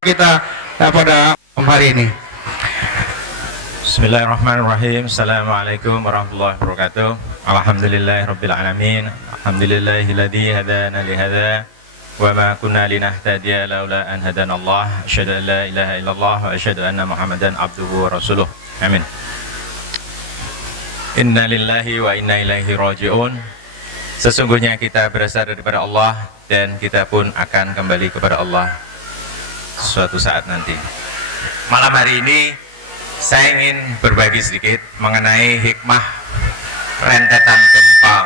kita pada hari ini. Bismillahirrahmanirrahim. Assalamualaikum warahmatullahi wabarakatuh. Alhamdulillahirabbil alamin. Alhamdulillahilladzi hadana li hadza wa ma kunna linahtadiya laula an hadanallah. Asyhadu an la ilaha illallah wa asyhadu anna Muhammadan abduhu wa rasuluh. Amin. Inna lillahi wa inna ilaihi raji'un. Sesungguhnya kita berasal daripada Allah dan kita pun akan kembali kepada Allah suatu saat nanti. Malam hari ini saya ingin berbagi sedikit mengenai hikmah rentetan gempa,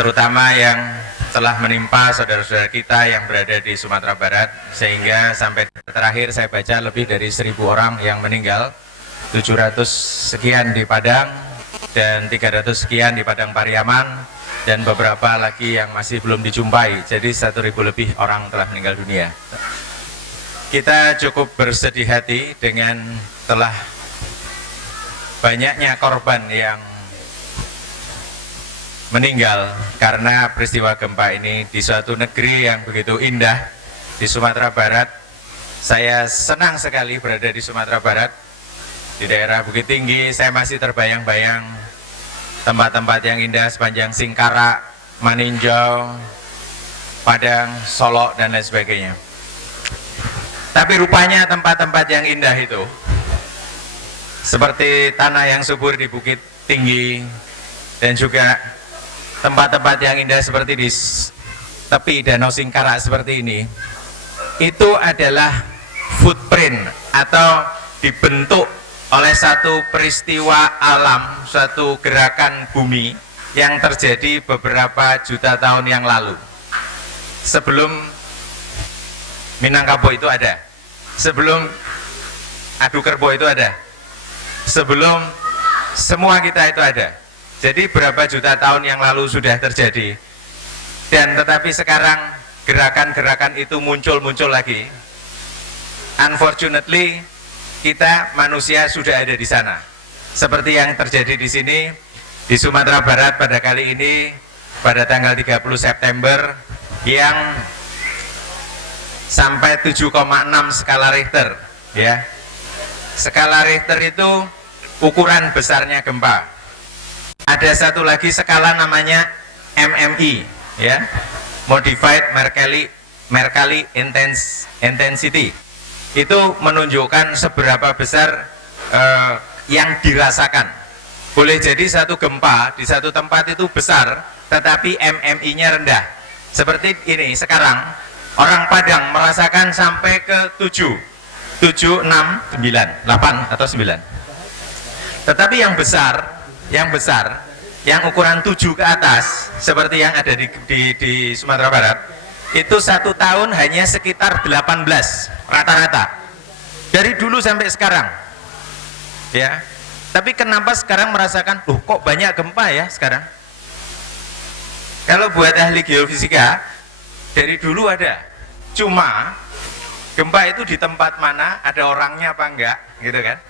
terutama yang telah menimpa saudara-saudara kita yang berada di Sumatera Barat, sehingga sampai terakhir saya baca lebih dari 1.000 orang yang meninggal, 700 sekian di Padang dan 300 sekian di Padang Pariaman, dan beberapa lagi yang masih belum dijumpai. Jadi 1.000 lebih orang telah meninggal dunia. Kita cukup bersedih hati dengan telah banyaknya korban yang meninggal karena peristiwa gempa ini di suatu negeri yang begitu indah di Sumatera Barat. Saya senang sekali berada di Sumatera Barat, di daerah Bukit Tinggi. Saya masih terbayang-bayang tempat-tempat yang indah sepanjang Singkarak, Maninjau, Padang, Solok, dan lain sebagainya. Tapi rupanya tempat-tempat yang indah itu, seperti tanah yang subur di Bukit Tinggi, dan juga tempat-tempat yang indah seperti di tepi Danau Singkarak seperti ini, itu adalah footprint atau dibentuk oleh satu peristiwa alam, suatu gerakan bumi yang terjadi beberapa juta tahun yang lalu. Sebelum Minangkabau itu ada, sebelum Adu Kerbo itu ada, sebelum semua kita itu ada. Jadi berapa juta tahun yang lalu sudah terjadi, dan tetapi sekarang gerakan-gerakan itu muncul lagi. Unfortunately, kita manusia sudah ada di sana. Seperti yang terjadi di sini di Sumatera Barat pada kali ini pada tanggal 30 September yang sampai 7,6 skala Richter, ya. Skala Richter itu ukuran besarnya gempa. Ada satu lagi skala namanya MMI, ya, Modified Mercalli Intensity. Itu menunjukkan seberapa besar yang dirasakan. Boleh jadi satu gempa di satu tempat itu besar, tetapi MMI-nya rendah. Seperti ini sekarang, orang Padang merasakan sampai ke 7, 6, 9, 8 atau 9. Tetapi yang besar, yang ukuran 7 ke atas, seperti yang ada di Sumatera Barat, itu 1 tahun hanya sekitar 18 rata-rata. Dari dulu sampai sekarang. Ya. Tapi kenapa sekarang merasakan, kok banyak gempa ya sekarang? Kalau buat ahli geofisika, dari dulu ada, cuma gempa itu di tempat mana, ada orangnya apa enggak, gitu kan?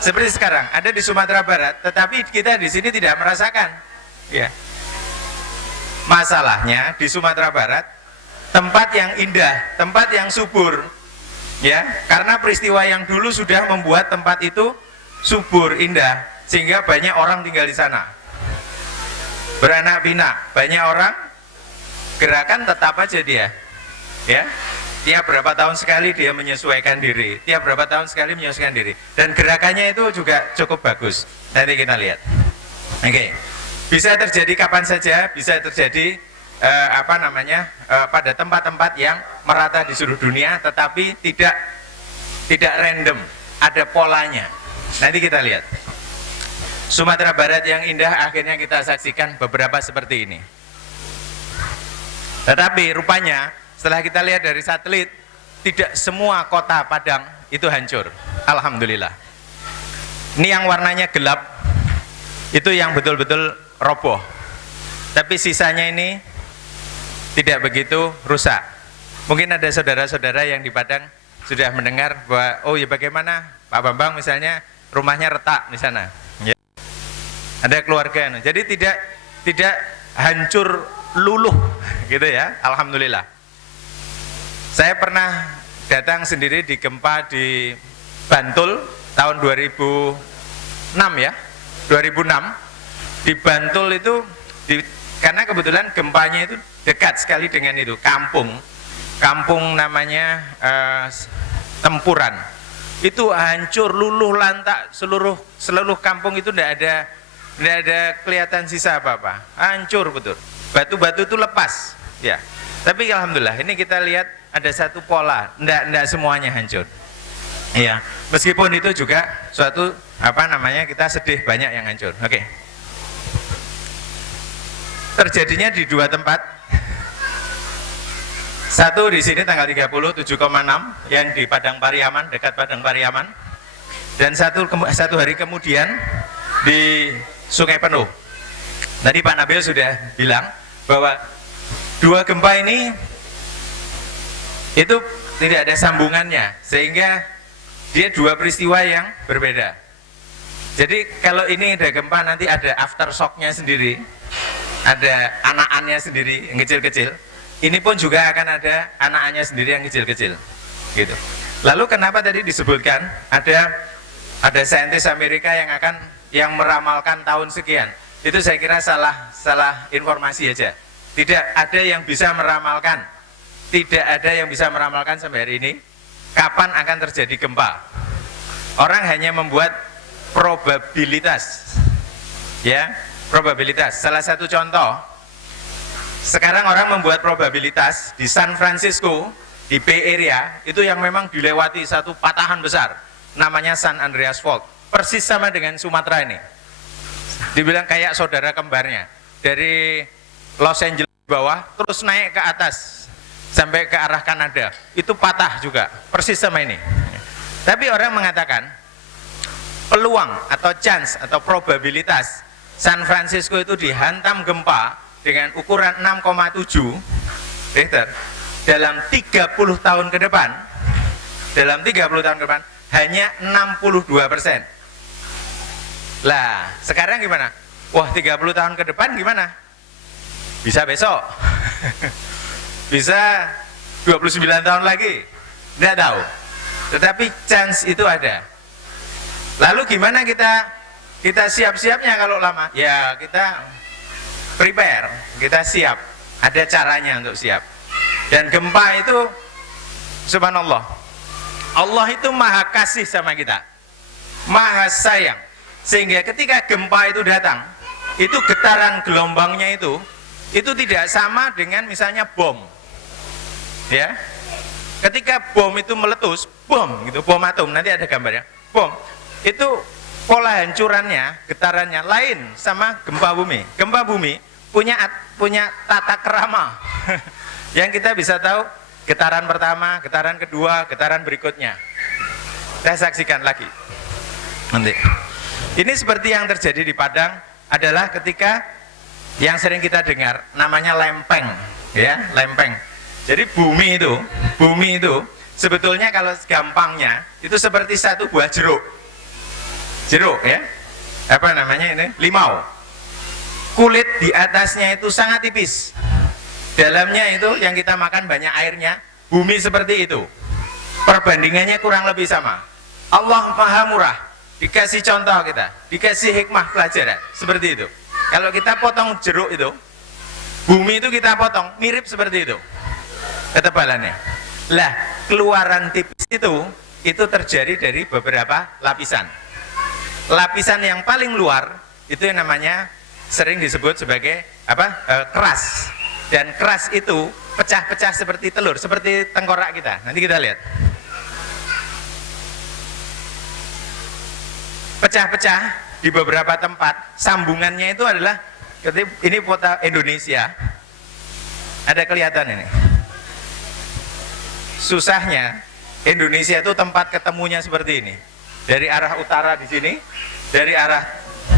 Seperti sekarang ada di Sumatera Barat, tetapi kita di sini tidak merasakan. Ya. Masalahnya di Sumatera Barat tempat yang indah, tempat yang subur, ya, karena peristiwa yang dulu sudah membuat tempat itu subur, indah, sehingga banyak orang tinggal di sana. Beranak pinak, banyak orang, gerakan tetap aja dia, ya. Tiap berapa tahun sekali dia menyesuaikan diri, tiap berapa tahun sekali menyesuaikan diri, dan gerakannya itu juga cukup bagus. Nanti kita lihat. Oke. Bisa terjadi kapan saja, bisa terjadi pada tempat-tempat yang merata di seluruh dunia, tetapi tidak random, ada polanya. Nanti kita lihat. Sumatera Barat yang indah akhirnya kita saksikan beberapa seperti ini. Tetapi rupanya setelah kita lihat dari satelit, tidak semua kota Padang itu hancur. Alhamdulillah. Ini yang warnanya gelap, itu yang betul-betul roboh. Tapi sisanya ini tidak begitu rusak. Mungkin ada saudara-saudara yang di Padang sudah mendengar bahwa, oh ya bagaimana Pak Bambang misalnya rumahnya retak di sana. Ya. Ada keluarga, jadi tidak hancur luluh gitu ya. Alhamdulillah. Saya pernah datang sendiri di gempa di Bantul tahun 2006 ya, 2006 di Bantul itu karena kebetulan gempanya itu dekat sekali dengan itu kampung namanya Tempuran, itu hancur luluh lantak, seluruh kampung itu tidak ada kelihatan sisa apa-apa, hancur betul, batu-batu itu lepas ya. Tapi alhamdulillah ini kita lihat ada satu pola, tidak semuanya hancur ya, meskipun itu juga suatu kita sedih banyak yang hancur. Oke. Terjadinya di dua tempat. Satu di sini tanggal 30 7,6 yang di Padang Pariaman, dekat Padang Pariaman, dan satu hari kemudian di Sungai Penuh. Tadi Pak Nabil sudah bilang bahwa dua gempa ini itu tidak ada sambungannya, sehingga dia dua peristiwa yang berbeda. Jadi kalau ini ada gempa, nanti ada aftershocknya sendiri, ada anakannya sendiri yang kecil-kecil. Ini pun juga akan ada anakannya sendiri yang kecil-kecil, gitu. Lalu kenapa tadi disebutkan ada saintis Amerika yang meramalkan tahun sekian? Itu saya kira salah informasi aja. Tidak ada yang bisa meramalkan, sampai hari ini kapan akan terjadi gempa. Orang hanya membuat probabilitas, ya, probabilitas. Salah satu contoh. Sekarang orang membuat probabilitas di San Francisco, di Bay Area, itu yang memang dilewati satu patahan besar, namanya San Andreas Fault. Persis sama dengan Sumatera ini. Dibilang kayak saudara kembarnya. Dari Los Angeles bawah, terus naik ke atas, sampai ke arah Kanada. Itu patah juga, persis sama ini. Tapi orang mengatakan, peluang atau chance atau probabilitas San Francisco itu dihantam gempa dengan ukuran 6,7 Richter dalam 30 tahun ke depan, hanya 62%. Lah, sekarang gimana? Wah, 30 tahun ke depan gimana? Bisa besok. Bisa 29 tahun lagi. Tidak tahu. Tetapi chance itu ada. Lalu gimana kita siap-siapnya kalau lama? Ya, kita prepare, kita siap, ada caranya untuk siap. Dan gempa itu, subhanallah, Allah itu maha kasih sama kita, maha sayang, sehingga ketika gempa itu datang, itu getaran gelombangnya itu tidak sama dengan misalnya bom, ya. Ketika bom itu meletus, bom atom, nanti ada gambarnya, bom, itu pola hancurannya, getarannya lain sama gempa bumi. Gempa bumi punya tata kerama yang kita bisa tahu getaran pertama, getaran kedua, getaran berikutnya. Saya saksikan lagi nanti. Ini seperti yang terjadi di Padang adalah ketika yang sering kita dengar namanya lempeng, ya, lempeng. Jadi bumi itu sebetulnya kalau gampangnya itu seperti satu buah jeruk ya, apa namanya ini, limau. Kulit di atasnya itu sangat tipis, dalamnya itu yang kita makan banyak airnya. Bumi seperti itu, perbandingannya kurang lebih sama. Allah maha murah, dikasih contoh kita, dikasih hikmah pelajaran seperti itu. Kalau kita potong jeruk itu, bumi itu kita potong mirip seperti itu ketebalannya. Lah, keluaran tipis itu terjadi dari beberapa lapisan. Lapisan yang paling luar itu yang namanya sering disebut sebagai keras, dan keras itu pecah-pecah seperti telur, seperti tengkorak kita. Nanti kita lihat pecah-pecah di beberapa tempat. Sambungannya itu adalah, ini foto Indonesia, ada kelihatan ini. Susahnya Indonesia itu tempat ketemunya seperti ini. Dari arah utara di sini, dari arah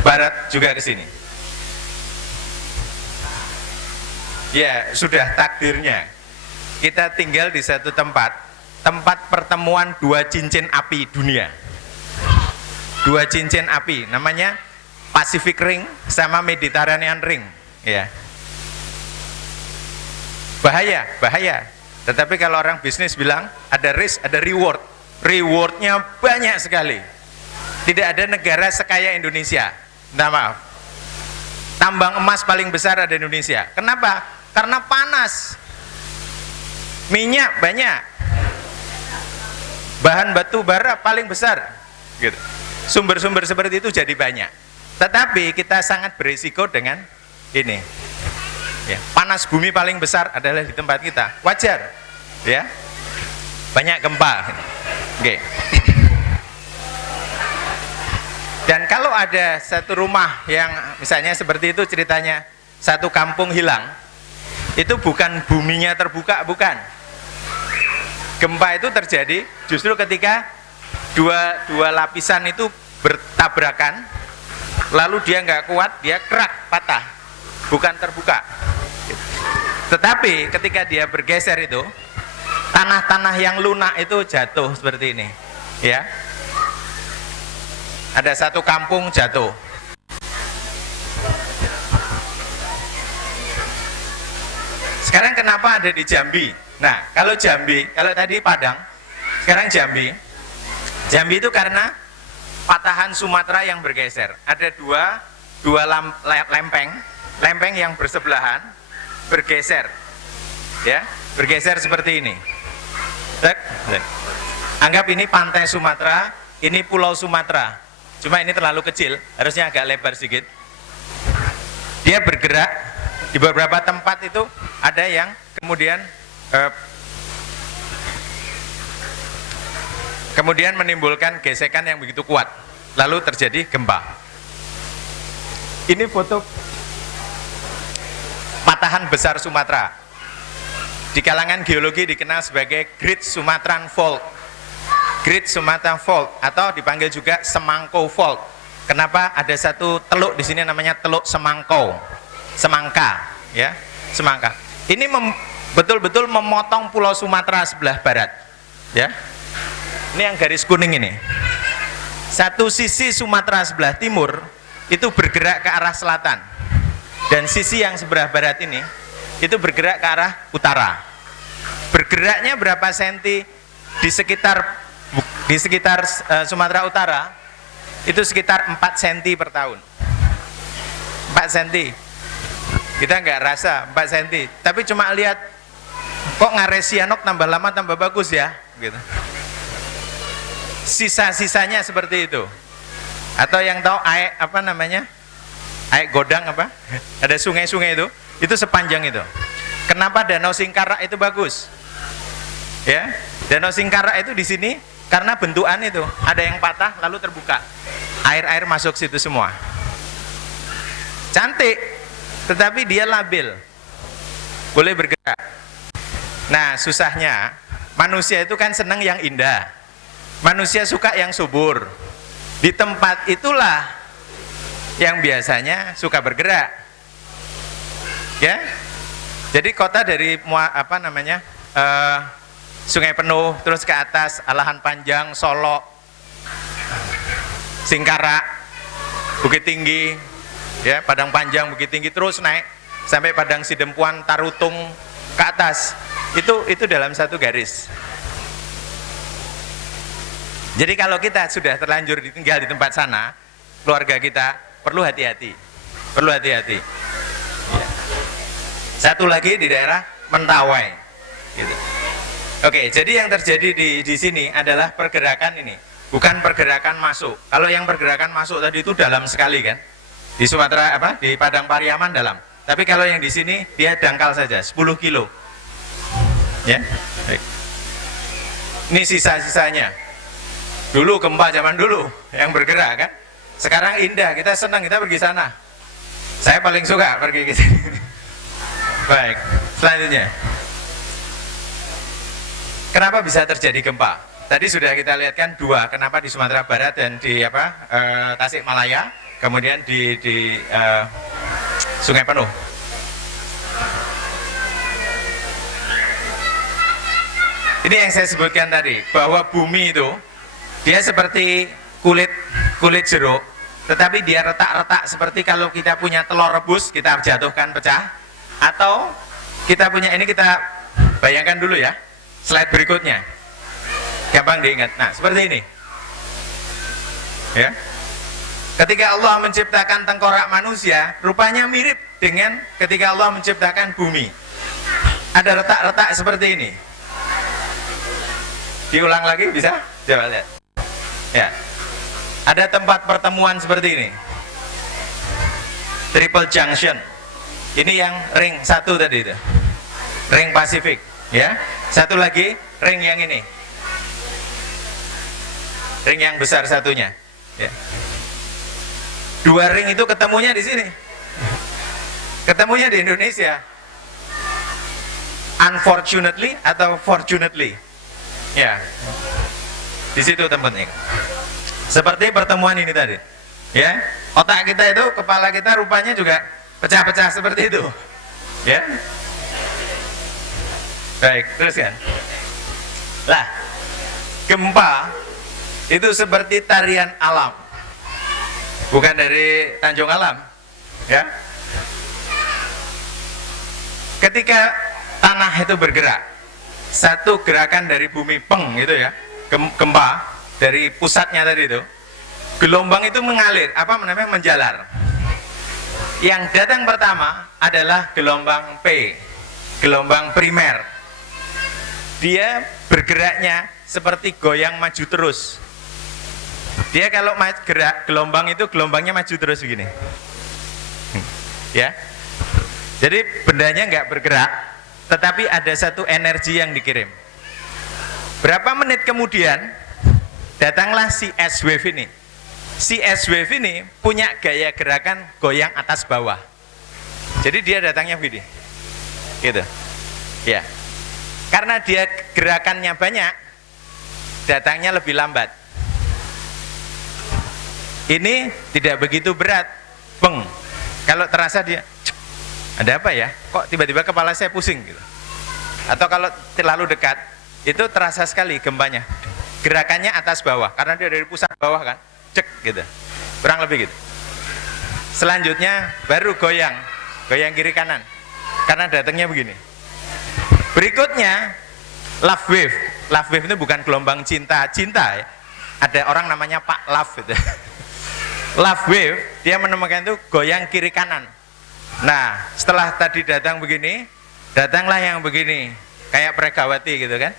barat juga ke sini. Ya, sudah takdirnya kita tinggal di satu tempat pertemuan dua cincin api dunia. Dua cincin api, namanya Pacific Ring sama Mediterranean Ring, ya. Bahaya. Tetapi kalau orang bisnis bilang ada risk, ada reward. Rewardnya banyak sekali. Tidak ada negara sekaya Indonesia. Nah, maaf. Tambang emas paling besar ada di Indonesia. Kenapa? Karena panas. Minyak banyak. Bahan batu bara paling besar. Gitu. Sumber-sumber seperti itu jadi banyak. Tetapi kita sangat berisiko dengan ini. Ya, panas bumi paling besar adalah di tempat kita. Wajar. Ya. Banyak gempa. Oke. Dan kalau ada satu rumah yang misalnya seperti itu ceritanya, satu kampung hilang, itu bukan buminya terbuka, bukan. Gempa itu terjadi justru ketika dua lapisan itu bertabrakan, lalu dia nggak kuat, dia kerak, patah, bukan terbuka. Tetapi ketika dia bergeser itu, tanah-tanah yang lunak itu jatuh seperti ini, ya. Ada satu kampung jatuh. Sekarang kenapa ada di Jambi? Nah, kalau Jambi, kalau tadi Padang, sekarang Jambi. Jambi itu karena patahan Sumatera yang bergeser. Ada dua lempeng yang bersebelahan bergeser. Ya, bergeser seperti ini. Anggap ini pantai Sumatera, ini pulau Sumatera. Cuma ini terlalu kecil, harusnya agak lebar sedikit. Dia bergerak di beberapa tempat itu, ada yang kemudian menimbulkan gesekan yang begitu kuat, lalu terjadi gempa. Ini foto patahan besar Sumatera. Di kalangan geologi dikenal sebagai Great Sumatran Fault. Great Sumatran Fault atau dipanggil juga Semangko Fault. Kenapa? Ada satu teluk di sini namanya Teluk Semangko, Semangka, ya, Semangka. Ini betul-betul memotong Pulau Sumatera sebelah barat, ya. Ini yang garis kuning ini. Satu sisi Sumatera sebelah timur itu bergerak ke arah selatan, dan sisi yang sebelah barat ini itu bergerak ke arah utara. Bergeraknya berapa senti di sekitar Sumatera Utara itu sekitar 4 cm per tahun. 4 cm. Kita nggak rasa 4 cm, tapi cuma lihat kok ngaresianok tambah lama tambah bagus ya, gitu. Sisa-sisanya seperti itu. Atau yang tahu aek apa namanya? Aek Godang apa? Ada sungai-sungai itu sepanjang itu. Kenapa Danau Singkarak itu bagus? Ya, Danau Singkarak itu di sini karena bentukan itu, ada yang patah lalu terbuka, air-air masuk situ semua. Cantik, tetapi dia labil, boleh bergerak. Nah, susahnya manusia itu kan senang yang indah, manusia suka yang subur. Di tempat itulah yang biasanya suka bergerak, ya. Jadi kota dari Sungai Penuh, terus ke atas, Alahan Panjang, Solok, Singkarak, Bukit Tinggi, ya, Padang Panjang, Bukit Tinggi, terus naik sampai Padang Sidempuan, Tarutung ke atas. Itu dalam satu garis. Jadi kalau kita sudah terlanjur tinggal di tempat sana, keluarga kita perlu hati-hati, perlu hati-hati. Ya. Satu lagi di daerah Mentawai, gitu. Oke, jadi yang terjadi di sini adalah pergerakan ini, bukan pergerakan masuk. Kalau yang pergerakan masuk tadi itu dalam sekali kan, di Sumatera di Padang Pariaman dalam. Tapi kalau yang di sini dia dangkal saja, 10 kilo. Ya, baik. Ini sisa-sisanya. Dulu gempa zaman dulu yang bergerak kan. Sekarang indah, kita senang, kita pergi sana. Saya paling suka pergi ke sini. Baik, selanjutnya. Kenapa bisa terjadi gempa? Tadi sudah kita lihatkan dua, kenapa di Sumatera Barat dan di Tasikmalaya, kemudian di Sungai Penuh. Ini yang saya sebutkan tadi, bahwa bumi itu dia seperti kulit jeruk, tetapi dia retak-retak seperti kalau kita punya telur rebus, kita jatuhkan pecah, atau kita punya ini, kita Bayangkan dulu ya, slide berikutnya. Gampang diingat. Nah, seperti ini. Ya. Ketika Allah menciptakan tengkorak manusia, rupanya mirip dengan ketika Allah menciptakan bumi. Ada retak-retak seperti ini. Diulang lagi bisa? Coba lihat. Ya. Ada tempat pertemuan seperti ini. Triple junction. Ini yang ring 1 tadi itu. Ring Pasifik, ya. Satu lagi ring yang ini. Ring yang besar satunya, ya. Dua ring itu ketemunya di sini. Ketemunya di Indonesia. Unfortunately atau fortunately. Ya. Di situ tempatnya. Seperti pertemuan ini tadi. Ya. Otak kita itu, kepala kita rupanya juga pecah-pecah seperti itu. Ya. Baik, teruskan. Lah, gempa itu seperti tarian alam. Bukan dari Tanjung Alam, ya. Ketika tanah itu bergerak, satu gerakan dari bumi peng gitu ya, gempa dari pusatnya tadi itu, gelombang itu mengalir, apa namanya, menjalar. Yang datang pertama adalah gelombang P, gelombang primer. Dia bergeraknya seperti goyang maju terus. Dia kalau gerak gelombang itu gelombangnya maju terus begini, ya. Jadi bendanya nggak bergerak, tetapi ada satu energi yang dikirim. Berapa menit kemudian datanglah si S wave ini. Si S wave ini punya gaya gerakan goyang atas bawah. Jadi dia datangnya begini, gitu, ya. Karena dia gerakannya banyak, datangnya lebih lambat. Ini tidak begitu berat, peng. Kalau terasa dia, ada apa ya? Kok tiba-tiba kepala saya pusing gitu. Atau kalau terlalu dekat, itu terasa sekali gempanya. Gerakannya atas bawah, karena dia dari pusat bawah kan, cek gitu. Kurang lebih gitu. Selanjutnya baru goyang kiri kanan, karena datangnya begini. Berikutnya love wave. Love wave itu bukan gelombang cinta ya. Ada orang namanya Pak Love gitu. Love wave, dia menemukan itu goyang kiri kanan. Nah, setelah tadi datang begini, datanglah yang begini, kayak Pregawati gitu kan.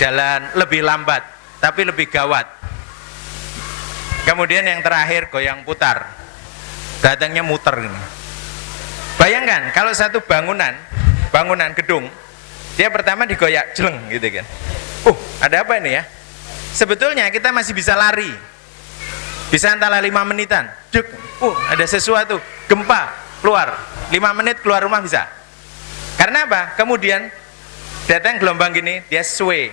Jalan lebih lambat, tapi lebih gawat. Kemudian yang terakhir goyang putar. Datangnya muter ini. Bayangkan kalau satu bangunan gedung, dia pertama digoyak jeleng gitu kan. Ada apa ini ya? Sebetulnya kita masih bisa lari. Bisa antara 5 menitan. Duk, ada sesuatu, gempa, keluar. 5 menit keluar rumah bisa. Karena apa? Kemudian datang gelombang gini, dia sway.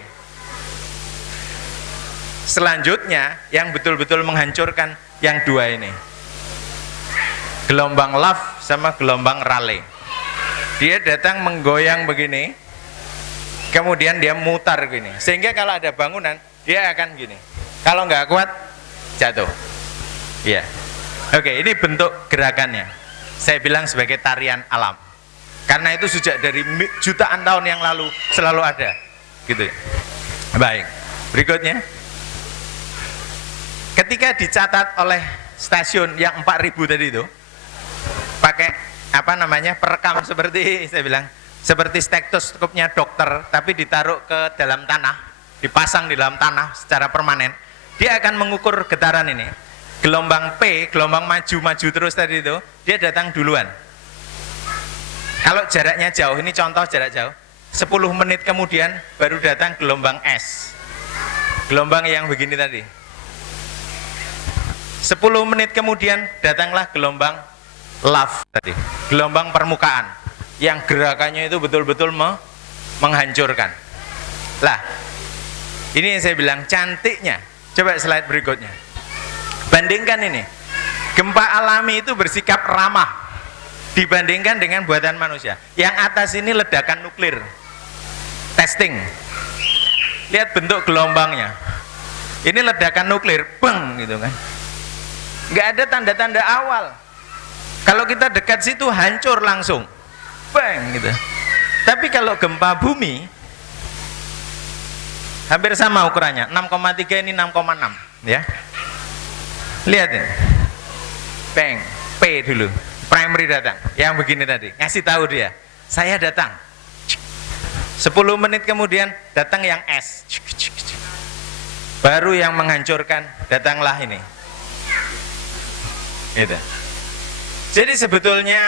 Selanjutnya yang betul-betul menghancurkan yang dua ini. Gelombang love sama gelombang raleigh. Dia datang menggoyang begini, kemudian dia mutar gini. Sehingga kalau ada bangunan, dia akan gini. Kalau nggak kuat, jatuh. Ya, oke, ini bentuk gerakannya. Saya bilang sebagai tarian alam. Karena itu sejak dari jutaan tahun yang lalu selalu ada, gitu. Baik, berikutnya. Ketika dicatat oleh stasiun yang 4000 tadi itu, pakai apa namanya, perekam seperti saya bilang, seperti stetoskopnya dokter, tapi ditaruh ke dalam tanah, dipasang di dalam tanah secara permanen. Dia akan mengukur getaran ini. Gelombang P, gelombang maju terus tadi itu, dia datang duluan. Kalau jaraknya jauh, ini contoh jarak jauh, 10 menit kemudian baru datang gelombang S. Gelombang yang begini tadi. 10 menit kemudian datanglah gelombang love tadi, gelombang permukaan, yang gerakannya itu betul-betul menghancurkan. Lah, ini yang saya bilang cantiknya. Coba slide berikutnya. Bandingkan ini, gempa alami itu bersikap ramah dibandingkan dengan buatan manusia. Yang atas ini ledakan nuklir, testing. Lihat bentuk gelombangnya. Ini ledakan nuklir, beng gitu kan. Nggak ada tanda-tanda awal. Kalau kita dekat situ hancur langsung, beng gitu. Tapi kalau gempa bumi hampir sama ukurannya, 6,3 ini 6,6 ya. Lihat ini. Peng, P dulu. Primary datang. Yang begini tadi, ngasih tahu dia, saya datang. 10 menit kemudian datang yang S. Baru yang menghancurkan, datanglah ini. Gitu. Jadi sebetulnya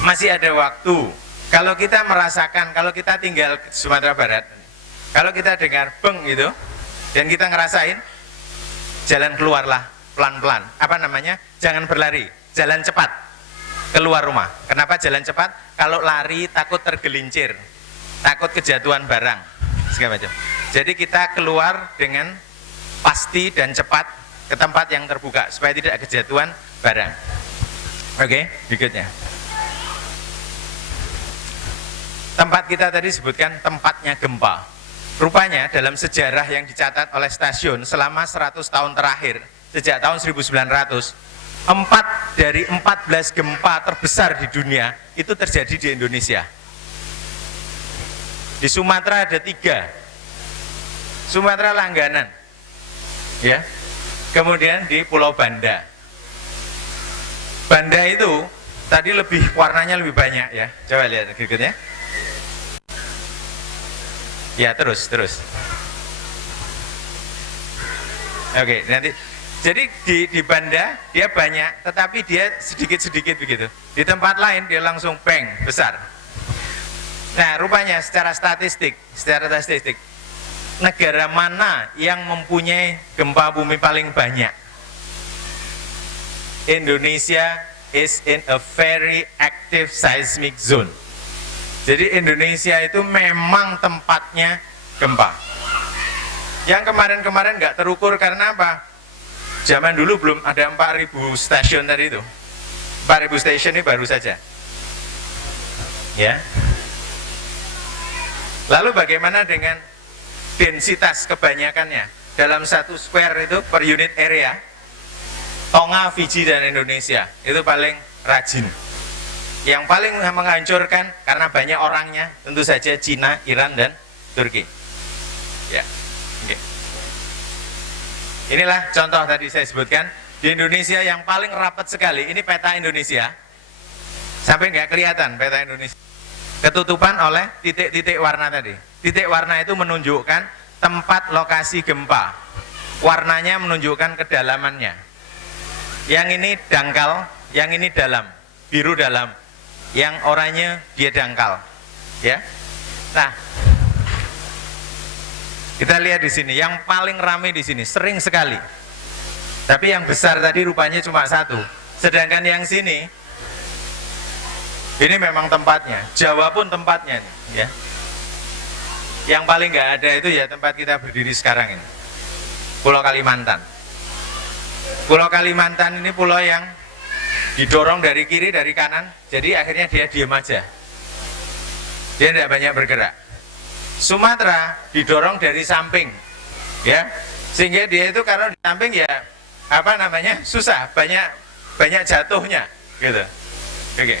masih ada waktu. Kalau kita merasakan, kalau kita tinggal di Sumatera Barat, kalau kita dengar beng gitu, dan kita ngerasain, jalan keluarlah pelan-pelan. Apa namanya? Jangan berlari, jalan cepat keluar rumah. Kenapa jalan cepat? Kalau lari takut tergelincir, takut kejatuhan barang, segala macam. Jadi kita keluar dengan pasti dan cepat ke tempat yang terbuka supaya tidak kejatuhan barang. Oke, berikutnya. Tempat kita tadi sebutkan tempatnya gempa. Rupanya dalam sejarah yang dicatat oleh stasiun selama 100 tahun terakhir, sejak tahun 1900, 4 dari 14 gempa terbesar di dunia itu terjadi di Indonesia. Di Sumatera ada 3, Sumatera langganan, ya. Kemudian di Pulau Banda. Banda itu tadi warnanya lebih banyak ya. Coba lihat berikutnya. Ya, terus. Oke, nanti. Jadi di Banda dia banyak, tetapi dia sedikit-sedikit begitu. Di tempat lain dia langsung bang, besar. Nah, rupanya secara statistik, negara mana yang mempunyai gempa bumi paling banyak? Indonesia is in a very active seismic zone. Jadi Indonesia itu memang tempatnya gempa. Yang kemarin-kemarin nggak terukur karena apa? Zaman dulu belum ada 4.000 stasiun tadi itu. 4.000 stasiun ini baru saja. Ya. Lalu bagaimana dengan densitas kebanyakannya? Dalam satu square itu per unit area, Tonga, Fiji, dan Indonesia itu paling rajin. Yang paling menghancurkan karena banyak orangnya tentu saja Cina, Iran, dan Turki. Ya, oke. Inilah contoh tadi saya sebutkan di Indonesia yang paling rapat sekali. Ini peta Indonesia, sampai nggak kelihatan peta Indonesia. Ketutupan oleh titik-titik warna tadi. Titik warna itu menunjukkan tempat lokasi gempa. Warnanya menunjukkan kedalamannya. Yang ini dangkal, yang ini dalam, biru dalam. Yang oranye dia dangkal, ya. Nah, kita lihat di sini, yang paling ramai di sini, sering sekali. Tapi yang besar tadi rupanya cuma 1. Sedangkan yang sini, ini memang tempatnya. Jawa pun tempatnya, nih, ya. Yang paling nggak ada itu ya tempat kita berdiri sekarang ini, Pulau Kalimantan. Pulau Kalimantan ini pulau yang didorong dari kiri, dari kanan, jadi akhirnya dia diam aja. Dia tidak banyak bergerak. Sumatera didorong dari samping, ya, sehingga dia itu karena di samping ya apa namanya susah, banyak jatuhnya, gitu. Oke.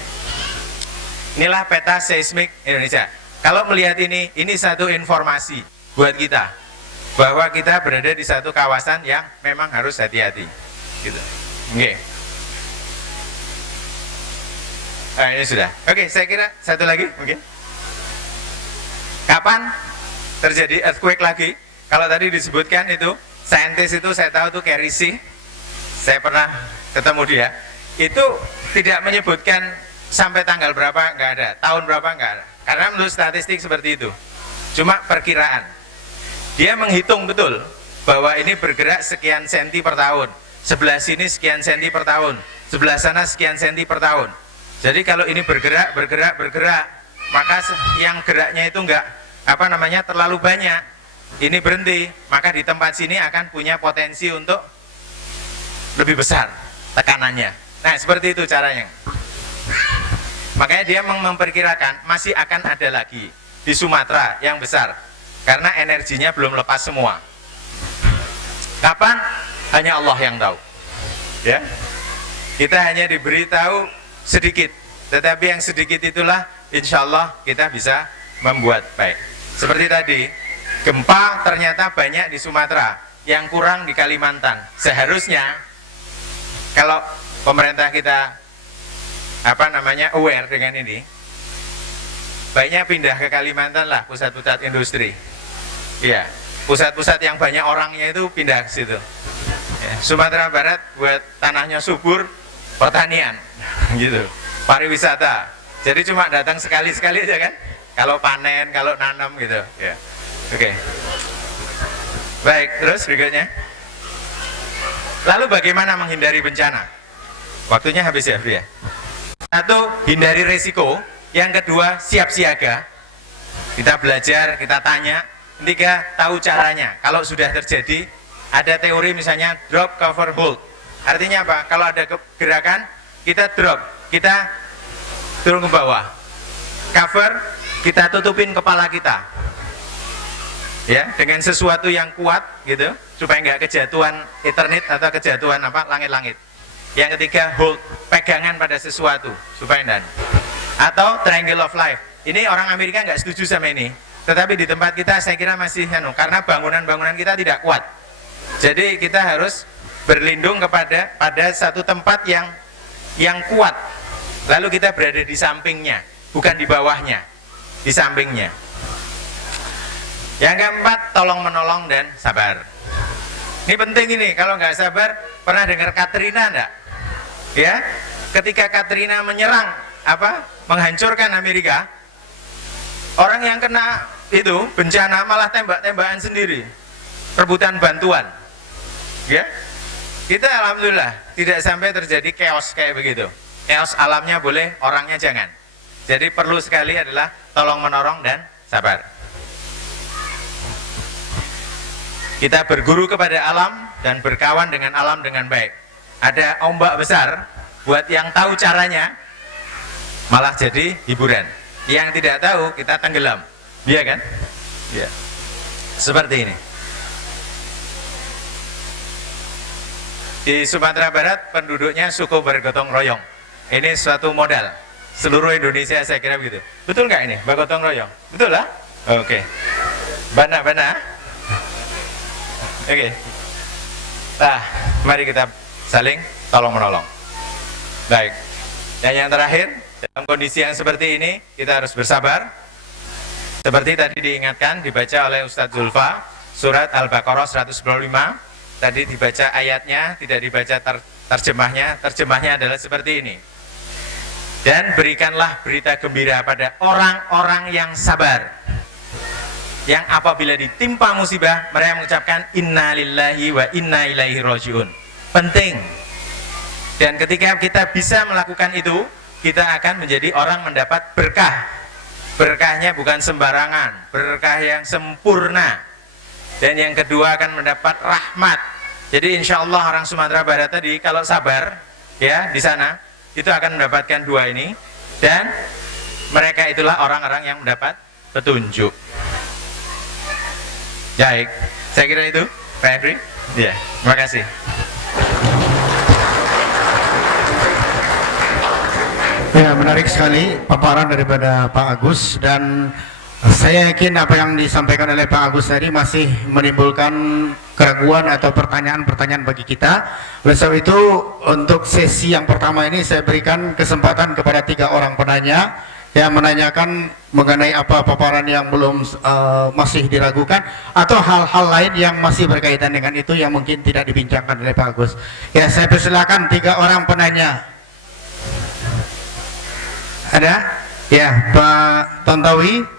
Inilah peta seismik Indonesia. Kalau melihat ini satu informasi buat kita bahwa kita berada di satu kawasan yang memang harus hati-hati, gitu. Oke. Nah, ini sudah. Oke, saya kira satu lagi mungkin. Kapan terjadi earthquake lagi? Kalau tadi disebutkan itu, saintis itu saya tahu tuh Kerisi. Saya pernah ketemu dia. Itu tidak menyebutkan sampai tanggal berapa, nggak ada. Tahun berapa, nggak ada. Karena menurut statistik seperti itu. Cuma perkiraan. Dia menghitung betul bahwa ini bergerak sekian senti per tahun. Sebelah sini sekian senti per tahun. Sebelah sana sekian senti per tahun. Jadi kalau ini bergerak, maka yang geraknya itu enggak terlalu banyak. Ini berhenti, maka di tempat sini akan punya potensi untuk lebih besar tekanannya. Nah, seperti itu caranya. Makanya dia memperkirakan masih akan ada lagi di Sumatera yang besar karena energinya belum lepas semua. Kapan? Hanya Allah yang tahu. Ya. Kita hanya diberitahu sedikit, tetapi yang sedikit itulah insya Allah kita bisa membuat baik. Seperti tadi, gempa ternyata banyak di Sumatera, yang kurang di Kalimantan. Seharusnya kalau pemerintah kita aware dengan ini, baiknya pindah ke Kalimantan lah, pusat-pusat industri. Iya, pusat-pusat yang banyak orangnya itu pindah ke situ. Ya, Sumatera Barat buat tanahnya subur, pertanian, gitu, pariwisata. Jadi cuma datang sekali-sekali aja kan, kalau panen, kalau nanam gitu. Ya, oke. Baik, terus berikutnya. Lalu bagaimana menghindari bencana? Waktunya habis ya, Fri ya. Satu, hindari resiko. Yang kedua, siap siaga. Kita belajar, kita tanya. Ketiga, tahu caranya. Kalau sudah terjadi, ada teori misalnya drop, cover, hold. Artinya apa? Kalau ada gerakan, kita drop, kita turun ke bawah. Cover, kita tutupin kepala kita. Ya, dengan sesuatu yang kuat gitu, supaya nggak kejatuhan Ethernet atau kejatuhan langit-langit. Yang ketiga, hold, pegangan pada sesuatu supaya enggak. Atau triangle of life. Ini orang Amerika nggak setuju sama ini. Tetapi di tempat kita saya kira masih karena bangunan-bangunan kita tidak kuat. Jadi kita harus berlindung pada satu tempat yang kuat. Lalu kita berada di sampingnya, bukan di bawahnya, di sampingnya. Yang keempat, tolong menolong dan sabar. Ini penting ini, kalau nggak sabar, pernah dengar Katrina enggak? Ya, ketika Katrina menyerang menghancurkan Amerika, orang yang kena itu bencana malah tembak-tembakan sendiri, rebutan bantuan. Ya, kita alhamdulillah tidak sampai terjadi chaos kayak begitu. Chaos alamnya boleh, orangnya jangan. Jadi perlu sekali adalah tolong menolong dan sabar. Kita berguru kepada alam dan berkawan dengan alam dengan baik. Ada ombak besar, buat yang tahu caranya malah jadi hiburan. Yang tidak tahu kita tenggelam, iya kan? Ya. Seperti ini. Di Sumatera Barat penduduknya suku bergotong royong. Ini suatu modal. Seluruh Indonesia saya kira begitu. Betul nggak ini? Bergotong royong. Betul lah? Oke. Bana. Oke. Nah, mari kita saling tolong menolong. Baik. Dan yang terakhir, dalam kondisi yang seperti ini kita harus bersabar. Seperti tadi diingatkan, dibaca oleh Ustadz Zulfa, surat Al-Baqarah 195. Tadi dibaca ayatnya, tidak dibaca terjemahnya. Terjemahnya adalah seperti ini. Dan berikanlah berita gembira pada orang-orang yang sabar, yang apabila ditimpa musibah mereka mengucapkan inna lillahi wa inna ilaihi rajiun. Penting. Dan ketika kita bisa melakukan itu, kita akan menjadi orang mendapat berkah. Berkahnya bukan sembarangan, berkah yang sempurna. Dan yang kedua akan mendapat rahmat. Jadi insya Allah orang Sumatera Barat tadi kalau sabar ya di sana itu akan mendapatkan dua ini, dan mereka itulah orang-orang yang mendapat petunjuk. Baik, saya kira itu, Pak Efri. Ya, terima kasih. Ya, menarik sekali paparan daripada Pak Agus, dan saya yakin apa yang disampaikan oleh Pak Agus tadi masih menimbulkan keraguan atau pertanyaan-pertanyaan bagi kita. Oleh sebab itu, untuk sesi yang pertama ini saya berikan kesempatan kepada 3 orang penanya yang menanyakan mengenai apa paparan yang belum masih diragukan atau hal-hal lain yang masih berkaitan dengan itu yang mungkin tidak dibincangkan oleh Pak Agus. Ya, saya persilakan 3 orang penanya. Ada? Ya, Pak Tontowi.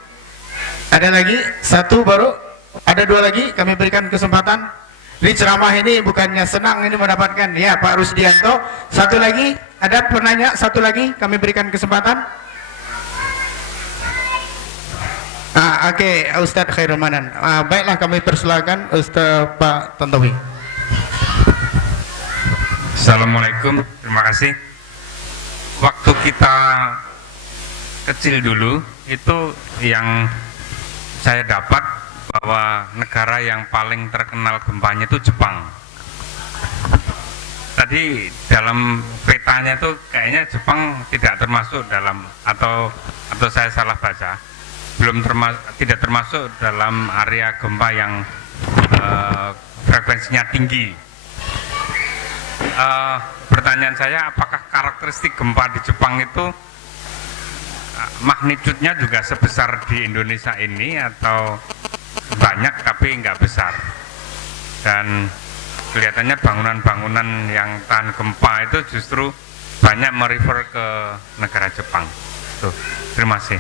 Ada lagi? 1 baru? Ada 2 lagi? Kami berikan kesempatan. Di ceramah ini bukannya senang ini mendapatkan. Ya, Pak Rusdianto. 1 lagi? Ada penanya? 1 lagi? Kami berikan kesempatan. Oke, Ustadz Khairul Manan. Baiklah, kami persilakan Ustadz Pak Tontowi. Assalamualaikum, terima kasih. Waktu kita kecil dulu itu yang saya dapat bahwa negara yang paling terkenal gempanya itu Jepang. Dan tadi dalam petanya itu kayaknya Jepang tidak termasuk dalam, atau saya salah baca, tidak termasuk dalam area gempa yang frekuensinya tinggi. Pertanyaan saya, apakah karakteristik gempa di Jepang itu magnitudenya juga sebesar di Indonesia ini, atau banyak tapi nggak besar? Dan kelihatannya bangunan-bangunan yang tahan gempa itu justru banyak merefer ke negara Jepang. Tuh, terima kasih.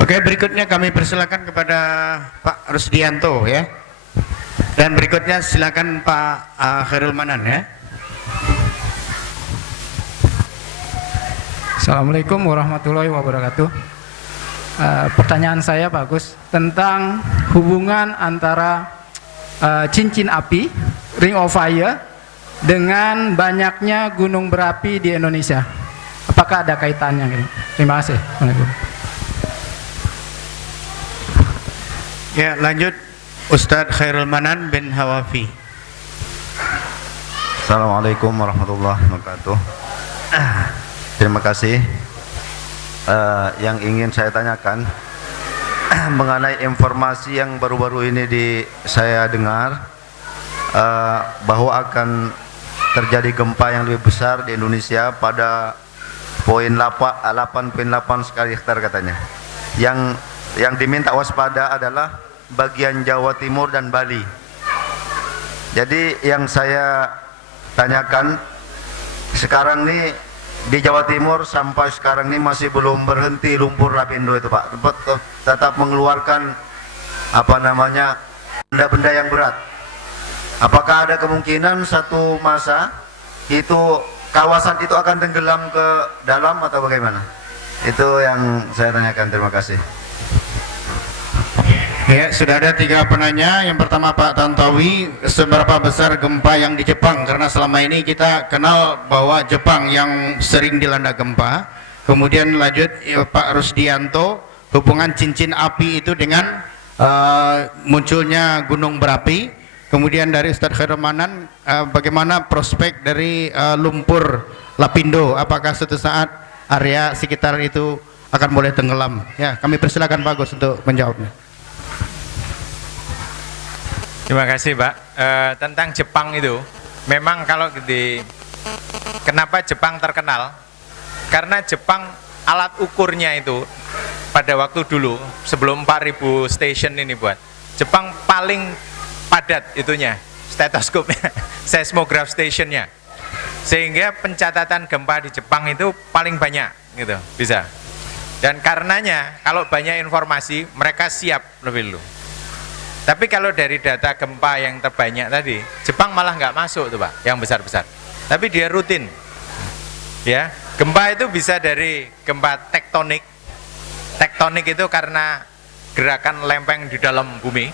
Oke, berikutnya kami persilakan kepada Pak Rusdianto ya. Dan berikutnya silakan Pak Khairul Manan ya. Assalamualaikum warahmatullahi wabarakatuh. Pertanyaan saya Pak Agus tentang hubungan antara cincin api, Ring of Fire, dengan banyaknya gunung berapi di Indonesia. Apakah ada kaitannya? Terima kasih. Assalamualaikum. Ya, lanjut Ustadz Khairul Manan bin Hawafi. Assalamualaikum warahmatullahi wabarakatuh. Terima kasih. Yang ingin saya tanyakan mengenai informasi yang baru-baru ini saya dengar bahwa akan terjadi gempa yang lebih besar di Indonesia pada poin 8.8 skala Richter katanya. Yang diminta waspada adalah bagian Jawa Timur dan Bali. Jadi yang saya tanyakan sekarang nih di Jawa Timur sampai sekarang ini masih belum berhenti lumpur lapindo itu Pak, tetap mengeluarkan benda-benda yang berat. Apakah ada kemungkinan satu masa itu kawasan itu akan tenggelam ke dalam atau bagaimana? Itu yang saya tanyakan. Terima kasih. Ya, sudah ada 3 penanya. Yang pertama Pak Tantowi, seberapa besar gempa yang di Jepang? Karena selama ini kita kenal bahwa Jepang yang sering dilanda gempa. Kemudian lanjut ya, Pak Rusdianto, hubungan cincin api itu dengan munculnya gunung berapi. Kemudian dari Ustadz Khairul Manan, bagaimana prospek dari lumpur lapindo? Apakah suatu saat area sekitar itu akan boleh tenggelam? Ya, kami persilakan Pak Agus untuk menjawabnya. Terima kasih Pak. Tentang Jepang itu, memang kalau kenapa Jepang terkenal? Karena Jepang alat ukurnya itu pada waktu dulu sebelum 4000 station ini buat, Jepang paling padat itunya, stetoskopnya, seismograph stationnya, sehingga pencatatan gempa di Jepang itu paling banyak gitu, bisa. Dan karenanya kalau banyak informasi mereka siap lebih dulu. Tapi kalau dari data gempa yang terbanyak tadi, Jepang malah nggak masuk tuh Pak, yang besar-besar. Tapi dia rutin. Ya, gempa itu bisa dari gempa tektonik. Tektonik itu karena gerakan lempeng di dalam bumi.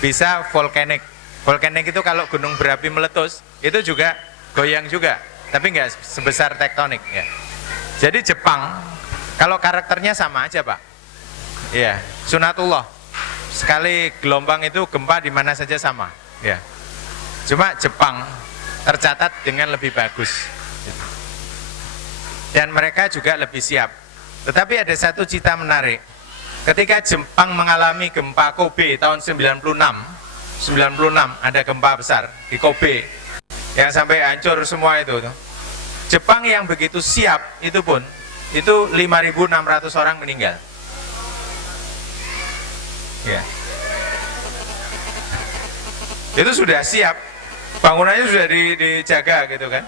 Bisa volkanik. Volkanik itu kalau gunung berapi meletus, itu juga goyang juga, tapi nggak sebesar tektonik. Ya. Jadi Jepang, kalau karakternya sama aja Pak. Ya, sunatullah. Sekali gelombang itu gempa di mana saja sama, ya. Cuma Jepang tercatat dengan lebih bagus, dan mereka juga lebih siap. Tetapi ada satu cerita menarik. Ketika Jepang mengalami gempa Kobe tahun 96 ada gempa besar di Kobe yang sampai hancur semua itu. Jepang yang begitu siap itu pun itu 5.600 orang meninggal. Ya. Itu sudah siap, bangunannya sudah dijaga gitu kan,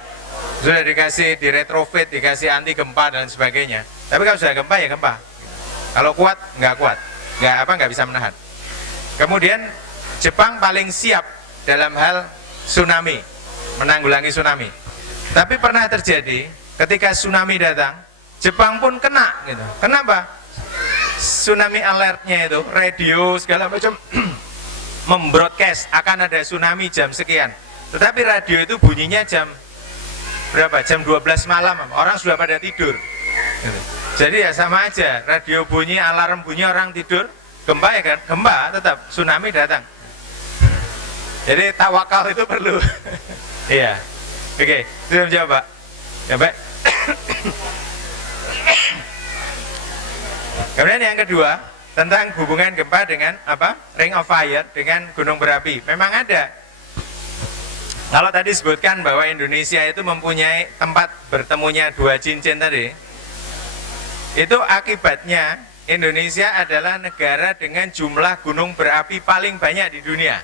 sudah dikasih di retrofit, dikasih anti gempa dan sebagainya. Tapi kalau sudah gempa ya gempa, kalau kuat nggak bisa menahan. Kemudian Jepang paling siap dalam hal tsunami, menanggulangi tsunami. Tapi pernah terjadi ketika tsunami datang, Jepang pun kena gitu. Kenapa? Tsunami alertnya itu, radio segala macam membroadcast akan ada tsunami jam sekian. Tetapi radio itu bunyinya jam berapa? Jam 12 malam, orang sudah pada tidur. Jadi ya sama aja, radio bunyi, alarm bunyi, orang tidur, gempa ya kan? Gempa tetap, tsunami datang. Jadi tawakal itu perlu. Iya. Oke, sudah menjawab Pak? Ya Pak. Kemudian yang kedua, tentang hubungan gempa dengan apa? Ring of fire dengan gunung berapi. Memang ada. Kalau tadi sebutkan bahwa Indonesia itu mempunyai tempat bertemunya dua cincin tadi, itu akibatnya Indonesia adalah negara dengan jumlah gunung berapi paling banyak di dunia.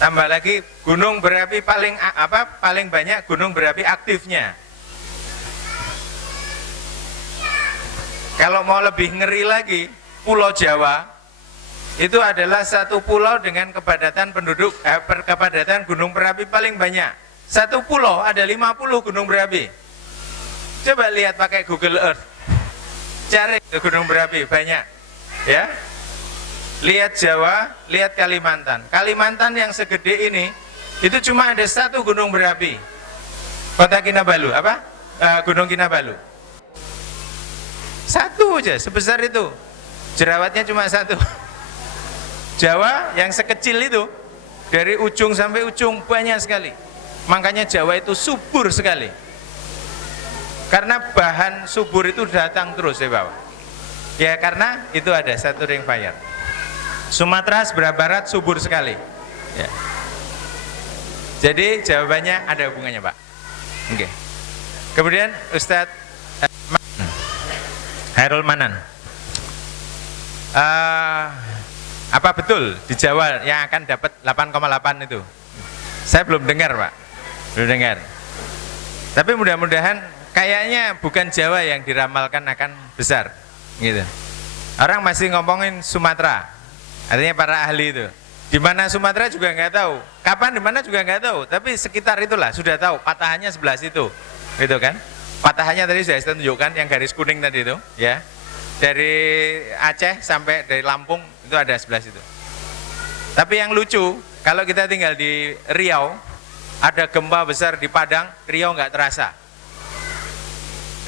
Tambah lagi gunung berapi paling banyak gunung berapi aktifnya. Kalau mau lebih ngeri lagi, Pulau Jawa itu adalah satu pulau dengan kepadatan penduduk kepadatan gunung berapi paling banyak. Satu pulau ada 50 gunung berapi. Coba lihat pakai Google Earth. Cari gunung berapi banyak. Ya. Lihat Jawa, lihat Kalimantan. Kalimantan yang segede ini itu cuma ada satu gunung berapi. Kota Kinabalu, Gunung Kinabalu. Satu aja sebesar itu. Jerawatnya cuma satu. Jawa yang sekecil itu dari ujung sampai ujung banyak sekali. Makanya Jawa itu subur sekali. Karena bahan subur itu datang terus dari bawah. Ya karena itu ada satu ring fire. Sumatera sebelah barat subur sekali. Ya. Jadi jawabannya ada hubungannya Pak. Oke. Kemudian Ustadz Hairul Manan. Apa betul di Jawa yang akan dapat 8,8 itu? Saya belum dengar Pak. Belum dengar. Tapi mudah-mudahan kayaknya bukan Jawa yang diramalkan akan besar gitu. Orang masih ngomongin Sumatera. Artinya para ahli itu. Di mana Sumatera juga nggak tahu. Kapan di mana juga nggak tahu. Tapi sekitar itulah sudah tahu. Patahannya sebelah situ. Gitu kan? Patahannya tadi sudah saya tunjukkan yang garis kuning tadi itu, ya. Dari Aceh sampai dari Lampung itu ada sebelah situ. Tapi yang lucu, kalau kita tinggal di Riau, ada gempa besar di Padang, Riau nggak terasa.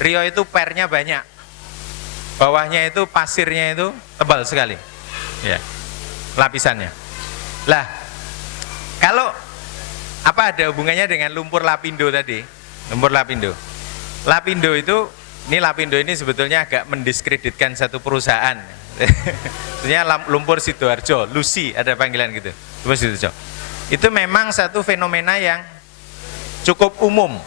Riau itu pernya banyak, bawahnya itu pasirnya itu tebal sekali, ya, lapisannya. Lah, kalau apa ada hubungannya dengan lumpur lapindo tadi? Lumpur lapindo. Lapindo itu, Lapindo ini sebetulnya agak mendiskreditkan satu perusahaan. Sebenarnya lumpur Sidoarjo, Lucy ada panggilan gitu. Lumpur Sidoarjo. Itu memang satu fenomena yang cukup umum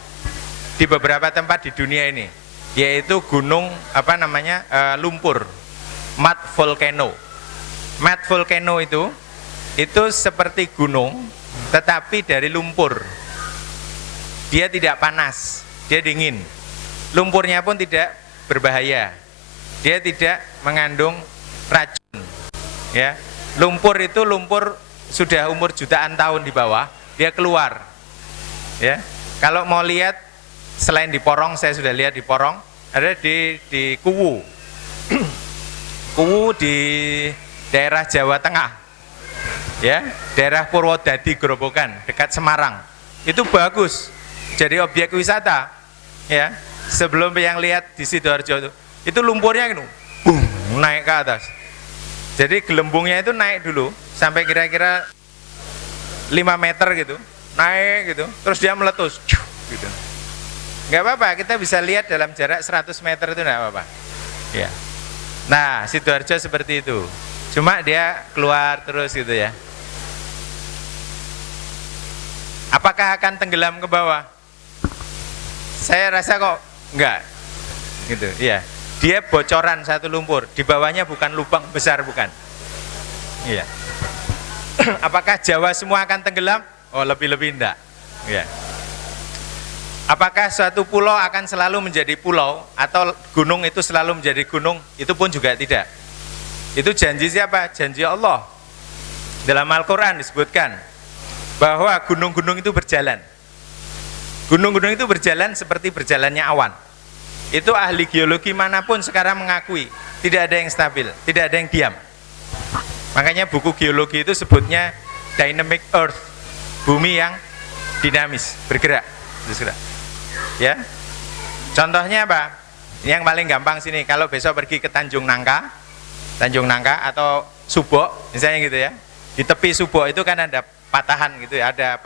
di beberapa tempat di dunia ini, yaitu gunung lumpur, mud volcano. Mud volcano itu seperti gunung, tetapi dari lumpur. Dia tidak panas, dia dingin. Lumpurnya pun tidak berbahaya. Dia tidak mengandung racun. Ya. Lumpur itu sudah umur jutaan tahun di bawah, dia keluar. Ya. Kalau mau lihat selain di Porong, saya sudah lihat di Porong, ada di Kuwu. Kuwu di daerah Jawa Tengah. Ya, daerah Purwodadi Grobogan, dekat Semarang. Itu bagus. Jadi objek wisata. Ya. Sebelum yang lihat di Sidoarjo itu lumpurnya gitu, naik ke atas. Jadi gelembungnya itu naik dulu sampai kira-kira 5 meter gitu, naik gitu, terus dia meletus, gitu. Nggak apa-apa, kita bisa lihat dalam jarak 100 meter itu nggak apa-apa. Ya. Nah, Sidoarjo seperti itu, cuma dia keluar terus gitu ya. Apakah akan tenggelam ke bawah? Saya rasa kok enggak, gitu, iya. Dia bocoran satu lumpur, di bawahnya bukan lubang besar, bukan. Iya. Apakah Jawa semua akan tenggelam? Oh, lebih-lebih enggak. Iya. Apakah suatu pulau akan selalu menjadi pulau atau gunung itu selalu menjadi gunung? Itu pun juga tidak. Itu janji siapa? Janji Allah. Dalam Al-Quran disebutkan bahwa gunung-gunung itu berjalan. Gunung-gunung itu berjalan seperti berjalannya awan. Itu ahli geologi manapun sekarang mengakui tidak ada yang stabil, tidak ada yang diam. Makanya buku geologi itu sebutnya dynamic earth, bumi yang dinamis, bergerak. Ya. Contohnya apa? Yang paling gampang sini, kalau besok pergi ke Tanjung Nangka atau Subok, misalnya gitu ya. Di tepi Subok itu kan ada patahan gitu ya, ada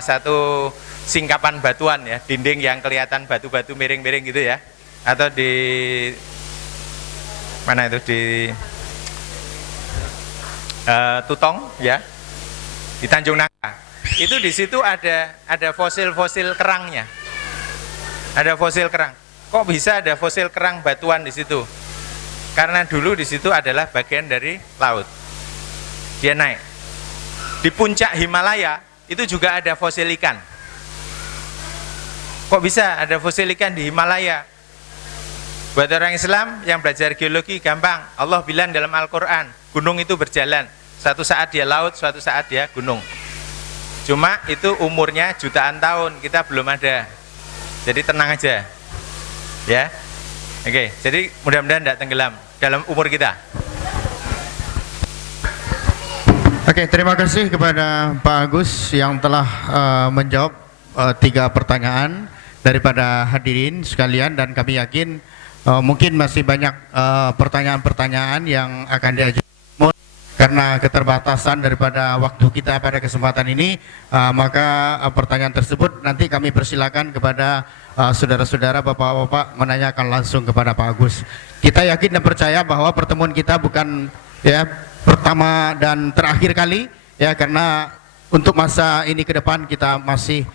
satu singkapan batuan ya, dinding yang kelihatan batu-batu miring-miring gitu ya, atau di mana itu di Tutong ya, di Tanjung Nangka. Itu di situ ada fosil-fosil kerangnya. Ada fosil kerang. Kok bisa ada fosil kerang batuan di situ? Karena dulu di situ adalah bagian dari laut. Dia naik. Di puncak Himalaya itu juga ada fosil ikan. Kok bisa ada fosil ikan di Himalaya? Buat orang Islam yang belajar geologi gampang. Allah bilang dalam Al-Quran, gunung itu berjalan. Suatu saat dia laut, suatu saat dia gunung. Cuma itu umurnya jutaan tahun, kita belum ada. Jadi tenang aja. Ya. Oke, jadi mudah-mudahan tidak tenggelam dalam umur kita. Oke, terima kasih kepada Pak Agus yang telah menjawab 3 pertanyaan daripada hadirin sekalian, dan kami yakin mungkin masih banyak pertanyaan-pertanyaan yang akan diajukan. Karena keterbatasan daripada waktu kita pada kesempatan ini, maka pertanyaan tersebut nanti kami persilakan kepada saudara-saudara, bapak-bapak menanyakan langsung kepada Pak Agus. Kita yakin dan percaya bahwa pertemuan kita bukan ya pertama dan terakhir kali ya, karena untuk masa ini ke depan kita masih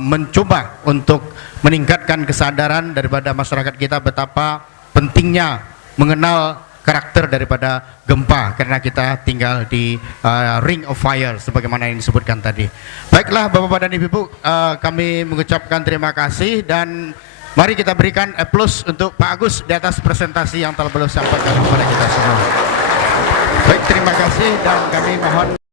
mencoba untuk meningkatkan kesadaran daripada masyarakat kita betapa pentingnya mengenal karakter daripada gempa, karena kita tinggal di ring of fire sebagaimana yang disebutkan tadi. Baiklah Bapak dan Ibu, kami mengucapkan terima kasih dan mari kita berikan aplaus untuk Pak Agus di atas presentasi yang telah beliau sampaikan kepada kita semua. Baik, terima kasih dan kami mohon